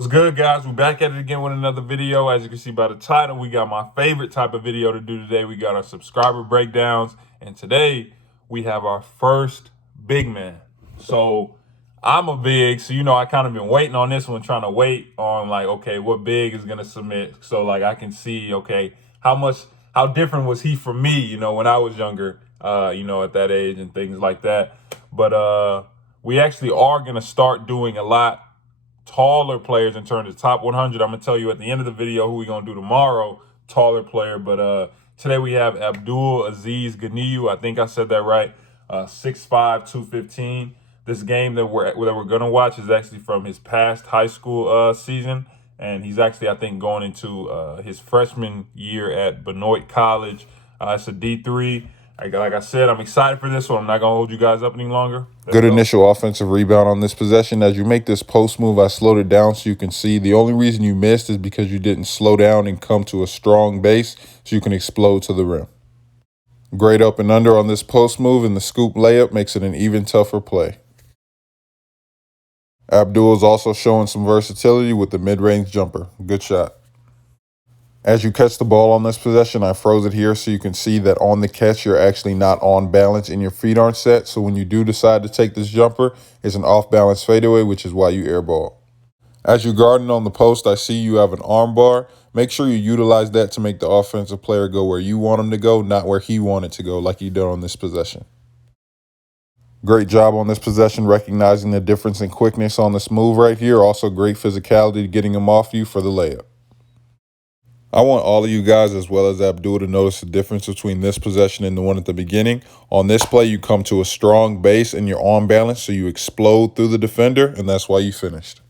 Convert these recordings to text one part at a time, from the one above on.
What's good, guys? We're back at it again with another video. As you can see by the title, we got my favorite type of video to do today. We got our subscriber breakdowns, and today we have our first big man. So I'm a big, so I kind of been waiting on this one, trying to wait on okay, what big is gonna submit, so I can see how different was he from me, when I was younger, at that age and things like that. But we actually are gonna start doing a lot taller players in terms of top 100. I'm gonna tell you at the end of the video who we're gonna do tomorrow, taller player. But today we have Abdul-Azeez Ganiyu. I think I said that right. 6'5", 215. This game that we're gonna watch is actually from his past high school season, and he's actually, I think, going into his freshman year at Benoit College. It's a D3. Like I said, I'm excited for this one. I'm not gonna hold you guys up any longer. Good initial offensive rebound on this possession. As you make this post move, I slowed it down so you can see. The only reason you missed is because you didn't slow down and come to a strong base so you can explode to the rim. Great up and under on this post move, and the scoop layup makes it an even tougher play. Abdul is also showing some versatility with the mid-range jumper. Good shot. As you catch the ball on this possession, I froze it here so you can see that on the catch, you're actually not on balance and your feet aren't set. So when you do decide to take this jumper, it's an off-balance fadeaway, which is why you airball. As you're guarding on the post, I see you have an arm bar. Make sure you utilize that to make the offensive player go where you want him to go, not where he wanted to go, like you did on this possession. Great job on this possession, recognizing the difference in quickness on this move right here. Also great physicality getting him off you for the layup. I want all of you guys, as well as Abdul, to notice the difference between this possession and the one at the beginning. On this play, you come to a strong base and you're on balance, so you explode through the defender, and that's why you finished.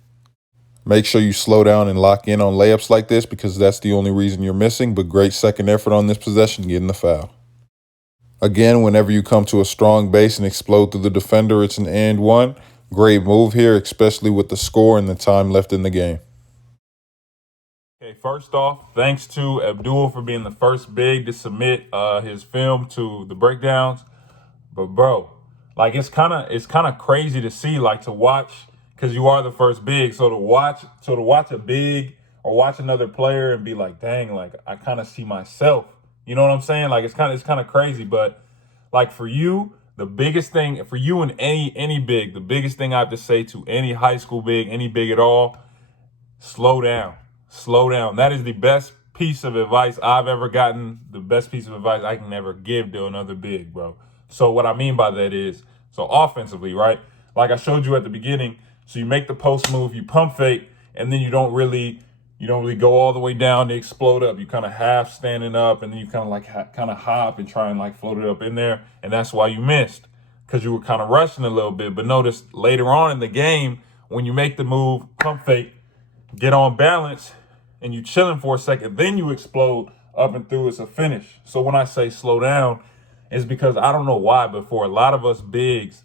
Make sure you slow down and lock in on layups like this because that's the only reason you're missing, but great second effort on this possession, getting the foul. Again, whenever you come to a strong base and explode through the defender, it's an and one. Great move here, especially with the score and the time left in the game. Okay, first off, thanks to Abdul for being the first big to submit his film to the breakdowns. But bro, it's kind of crazy to see, to watch, because you are the first big. So to watch a big or watch another player and be like, dang, I kind of see myself. You know what I'm saying? It's kind of crazy. But for you, the biggest thing for you and any big, the biggest thing I have to say to any high school big, any big at all, slow down. Slow down. That is the best piece of advice I've ever gotten. The best piece of advice I can ever give to another big, bro. So what I mean by that is, so offensively, right? Like I showed you at the beginning, so you make the post move, you pump fake, and then you don't really go all the way down to explode up. You kind of half standing up, and then you kind of hop and try and float it up in there, and that's why you missed, because you were kind of rushing a little bit. But notice later on in the game, when you make the move, pump fake, get on balance, and you chilling for a second, then you explode up and through. It's a finish. So when I say slow down, it's because I don't know why, but for a lot of us bigs,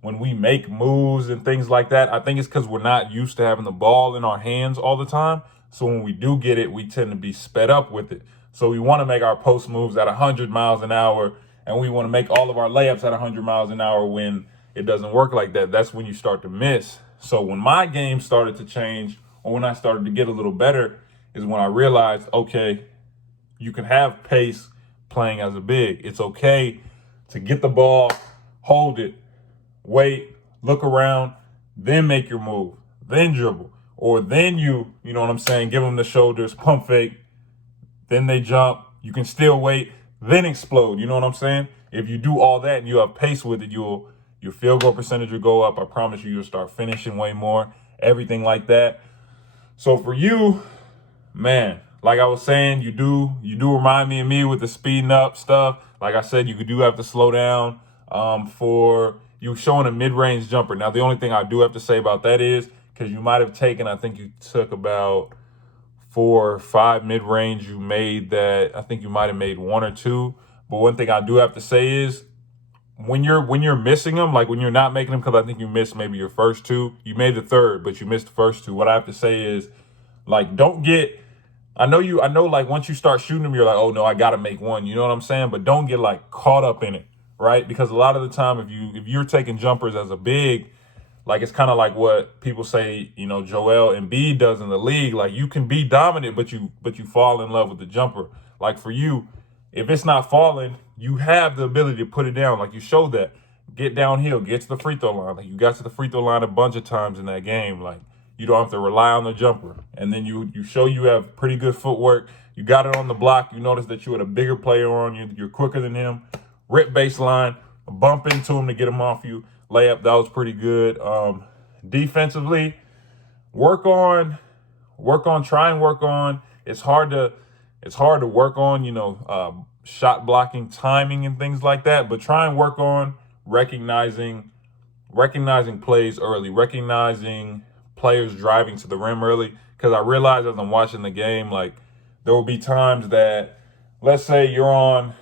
when we make moves and things like that, I think it's because we're not used to having the ball in our hands all the time. So when we do get it, we tend to be sped up with it. So we want to make our post moves at 100 miles an hour, and we want to make all of our layups at 100 miles an hour. When it doesn't work like that, that's when you start to miss. So when my game started to change, or when I started to get a little better, is when I realized, okay, you can have pace playing as a big. It's okay to get the ball, hold it, wait, look around, then make your move, then dribble. Or then you know what I'm saying, give them the shoulders, pump fake, then they jump. You can still wait, then explode. You know what I'm saying? If you do all that and you have pace with it, your field goal percentage will go up. I promise you'll start finishing way more, everything like that. So for you, man, like I was saying, you do remind me of me with the speeding up stuff. Like I said, you do have to slow down for you showing a mid-range jumper. Now, the only thing I do have to say about that is, because you might have taken, I think you took about 4 or 5 mid-range. You made that, I think you might have made 1 or 2. But one thing I do have to say is, when you're missing them, when you're not making them, because I think you missed maybe your first 2. You made the third, but you missed the first 2. What I have to say is, don't get, I know once you start shooting them, you're like, oh no, I gotta make one. You know what I'm saying? But don't get caught up in it, right? Because a lot of the time, if you're taking jumpers as a big, Like, it's kind of like what people say, you know, Joel Embiid does in the league. Like, you can be dominant, but you fall in love with the jumper. Like, for you, if it's not falling, you have the ability to put it down. Like, you showed that. Get downhill, get to the free throw line. Like, you got to the free throw line a bunch of times in that game. Like, you don't have to rely on the jumper. And then you show you have pretty good footwork. You got it on the block. You notice that you had a bigger player on you. You're quicker than him. Rip baseline, bump into him to get him off you. Layup, that was pretty good. Defensively, try and work on. It's hard to work on, shot blocking, timing, and things like that. But try and work on recognizing plays early, recognizing players driving to the rim early. Because I realize as I'm watching the game, like, there will be times that, let's say you're on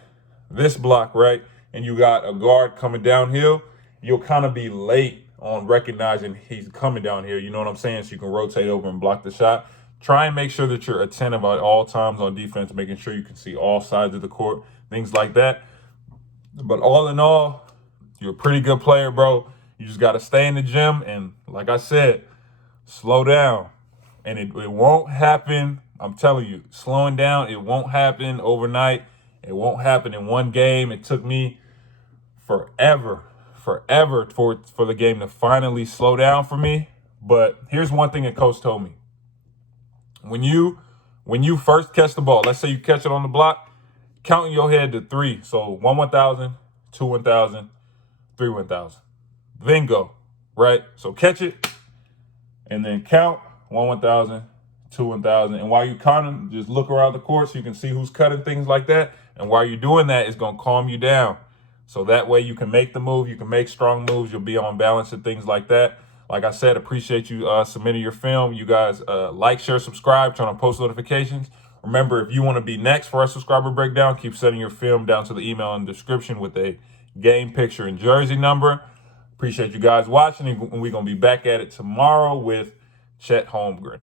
this block, right, and you got a guard coming downhill, you'll kind of be late on recognizing he's coming down here. You know what I'm saying? So you can rotate over and block the shot. Try and make sure that you're attentive at all times on defense, making sure you can see all sides of the court, things like that. But all in all, you're a pretty good player, bro. You just got to stay in the gym. And like I said, slow down. And it won't happen. I'm telling you, slowing down, it won't happen overnight. It won't happen in one game. It took me forever for the game to finally slow down for me. But here's one thing that coach told me. When you first catch the ball, let's say you catch it on the block, count in your head to 3. So 1 1,000, 2 1,000, 3 1,000. Then go, right? So catch it and then count 1 1,000, 2 1,000. And while you counting, just look around the court so you can see who's cutting, things like that. And while you're doing that, it's going to calm you down. So that way you can make the move, you can make strong moves, you'll be on balance and things like that. Like I said, appreciate you submitting your film. You guys like, share, subscribe, turn on post notifications. Remember, if you want to be next for our subscriber breakdown, keep sending your film down to the email in the description with a game picture and jersey number. Appreciate you guys watching, and we're going to be back at it tomorrow with Chet Holmgren.